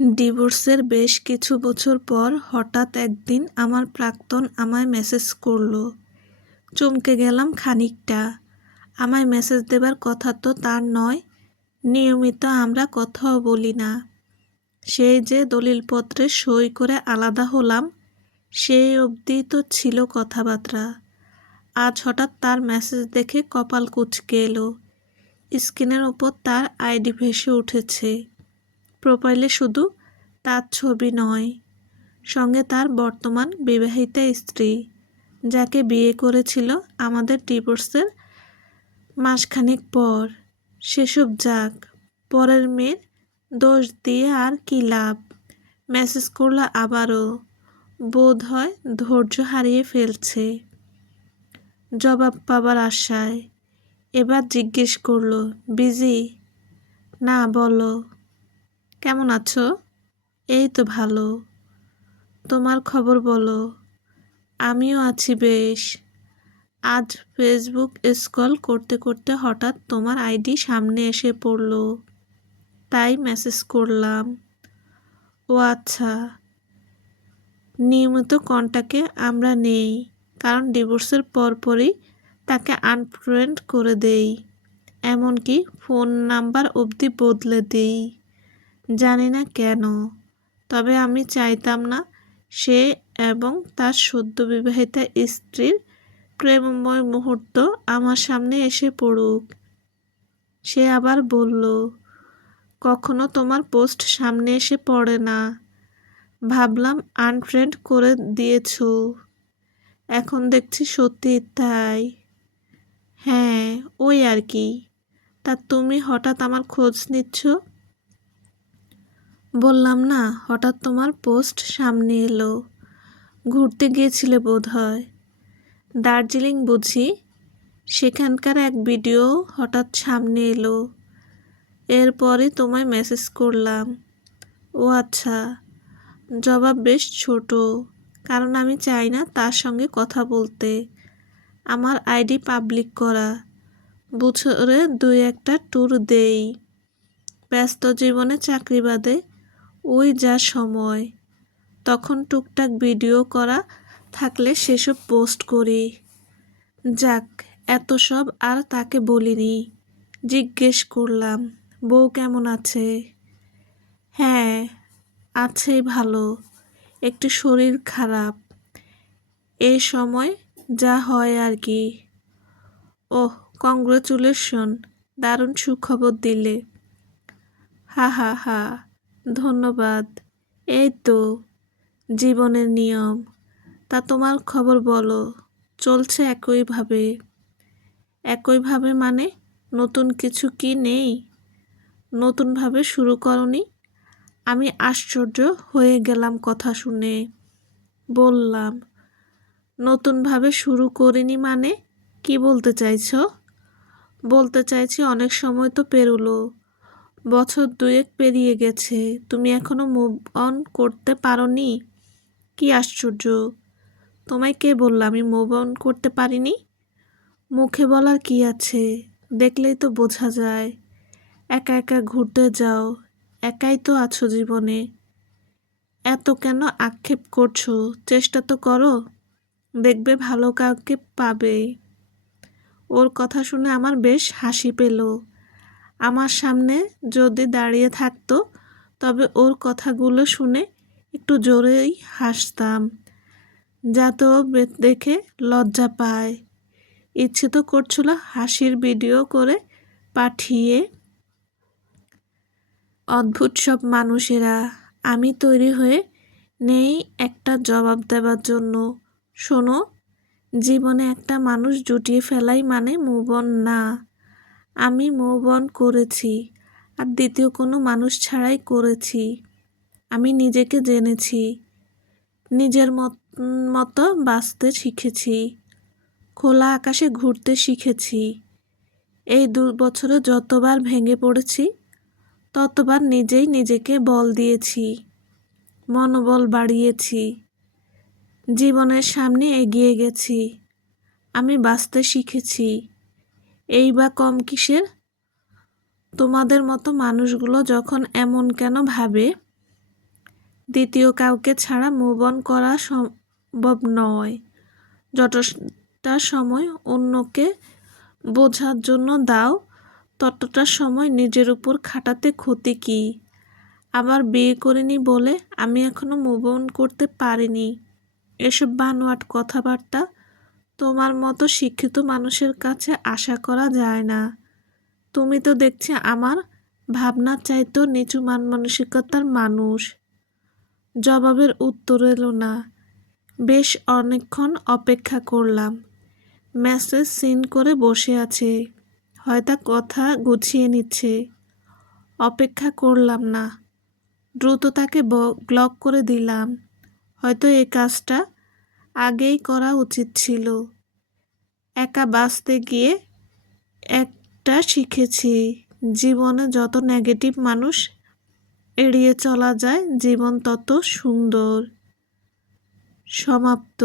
ডিভোর্সের বেশ কিছু বছর পর হঠাৎ একদিন আমার প্রাক্তন আমায় মেসেজ করলো। চমকে গেলাম খানিকটা। আমায় মেসেজ দেবার কথা তো তার নয়। নিয়মিত আমরা কথাও বলি না। সেই যে দলিলপত্রে সই করে আলাদা হলাম, সেই অবধি তো ছিল কথাবার্তা। আজ হঠাৎ তার মেসেজ দেখে কপাল কুঁচকে এলো। স্ক্রিনের ওপর তার আইডি ভেসে উঠেছে। প্রোফাইলে শুধু তার ছবি নয়, সঙ্গে তার বর্তমান বিবাহিতা স্ত্রী, যাকে বিয়ে করেছিল আমাদের ডিভোর্সের মাসখানেক পর। সেসব যাক, পরের মেয়ের দোষ দিয়ে আর কি লাভ। মেসেজ করলো আবারও। বোধ হয় ধৈর্য হারিয়ে ফেলছে জবাব পাবার আশায়। এবার জিজ্ঞেস করলো, বিজি? না, বলো। কেমন আছো? এই তো ভালো। তোমার খবর বলো। আমিও আছি বেশ। আজ ফেসবুক স্ক্রল করতে করতে হঠাৎ তোমার আইডি সামনে এসে পড়ল, তাই মেসেজ করলাম। ও আচ্ছা। নিয়মিত কন্টাক্টে আমরা নেই, কারণ ডিভোর্সের পরপরই তাকে আনফ্রেন্ড করে দেই। এমনকি ফোন নাম্বার অবধি বদলে দেই। জানি না কেন, তবে আমি চাইতাম না সে এবং তার সদ্য বিবাহিতা স্ত্রীর প্রেমময় মুহূর্ত আমার সামনে এসে পড়ুক। সে আবার বলল, কখনো তোমার পোস্ট সামনে এসে পড়ে না। ভাবলাম আনফ্রেন্ড করে দিয়েছো। এখন দেখছি সত্যি তাই। হ্যাঁ, ওই আর কি। তা তুমি হঠাৎ আমার খোঁজ নিচ্ছ? বললাম না, হঠাৎ তোমার পোস্ট সামনে এলো। ঘুরতে গিয়েছিলে বোধহয়। দার্জিলিং বুঝি? সেখানকার এক ভিডিও হঠাৎ সামনে এলো। এরপরই তোমায় মেসেজ করলাম। ও আচ্ছা। জবাব বেশ ছোট, কারণ আমি চাই না তার সঙ্গে কথা বলতে। আমার আইডি পাবলিক করা। বছরে 2-1টা ট্যুর দেই। ব্যস্ত জীবনে চাকরি বাদে ওই যা সময়, তখন টুকটাক ভিডিও করা থাকলে সেসব পোস্ট করি। যাক, এত সব আর তাকে বলিনি। জিজ্ঞেস করলাম, বউ কেমন আছে? হ্যাঁ, আছে ভালো। একটু শরীর খারাপ। এই সময় যা হয় আর কি। ওহ, কংগ্রাচুলেশন, দারুণ সুখবর দিলে। হা হা হা, ধন্যবাদ। এই তো জীবনের নিয়ম। তা তোমার খবর বলো। চলছে একইভাবে? একইভাবে মানে নতুন কিছু কি নেই? নতুনভাবে শুরু করনি? আমি আশ্চর্য হয়ে গেলাম কথা শুনে। বললাম, নতুনভাবে শুরু করিনি মানে কি বলতে চাইছো? বলতে চাইছি অনেক সময় তো পেরোলো, বছর 2-1 পেরিয়ে গেছে, তুমি এখনো মুভ অন করতে পারোনি? কি আশ্চর্য! তোমায় কে বলল আমি মুভ অন করতে পারিনি? মুখে বলার কি আছে, দেখলেই তো বোঝা যায়। একা একা ঘুরতে যাও, একাই তো আছো জীবনে। এত কেন আক্ষেপ করছো? চেষ্টা তো করো, দেখবে ভালো কাউকে পাবে। ওর কথা শুনে আমার বেশ হাসি পেল। আমার সামনে যদি দাঁড়িয়ে থাকতো, তবে ওর কথাগুলো শুনে একটু জোরেই হাসতাম, যাতে ও দেখে লজ্জা পায়। ইচ্ছে তো করছিল হাসির ভিডিও করে পাঠিয়ে। অদ্ভুত সব মানুষেরা। আমি তৈরি হয়ে নেই একটা জবাব দেওয়ার জন্য। শোনো, জীবনে একটা মানুষ জুটিয়ে ফেলাই মানে মুভ অন না। আমি মুভ অন করেছি, আর দ্বিতীয় কোনো মানুষ ছাড়াই করেছি। আমি নিজেকে জেনেছি, নিজের মতো বাঁচতে শিখেছি, খোলা আকাশে ঘুরতে শিখেছি। এই 2 বছরে যতবার ভেঙে পড়েছি, ততবার নিজেই নিজেকে বল দিয়েছি, মনোবল বাড়িয়েছি, জীবনের সামনে এগিয়ে গেছি। আমি বাঁচতে শিখেছি। এই বা কম কিসের? তোমাদের মতো মানুষগুলো যখন এমন কেন ভাবে? দ্বিতীয় কাউকে ছাড়া মুভ অন করা সম্ভব নয়। যতটা সময় অন্যকে বোঝার জন্য দাও, ততটা সময় নিজের উপর খাটাতে ক্ষতি কী? আবার বিয়ে করিনি বলে আমি এখনো মুভ অন করতে পারিনি, এসব বানোয়াট কথাবার্তা তোমার মতো শিক্ষিত মানুষের কাছে আশা করা যায় না। তুমি তো দেখছি আমার ভাবনার চাইতেও নিচু মান মানসিকতার মানুষ। জবাবের উত্তর এলো না। বেশ অনেকক্ষণ অপেক্ষা করলাম। মেসেজ সিন করে বসে আছে, হয়তো কথা গুছিয়ে নিচ্ছে। অপেক্ষা করলাম না, দ্রুত তাকে ব্লক করে দিলাম। হয়তো এই কাজটা আগেই করা উচিত ছিল। একা বাঁচতে গিয়ে একটা শিখেছি, জীবনে যত নেগেটিভ মানুষ এড়িয়ে চলা যায়, জীবন তত সুন্দর। সমাপ্ত।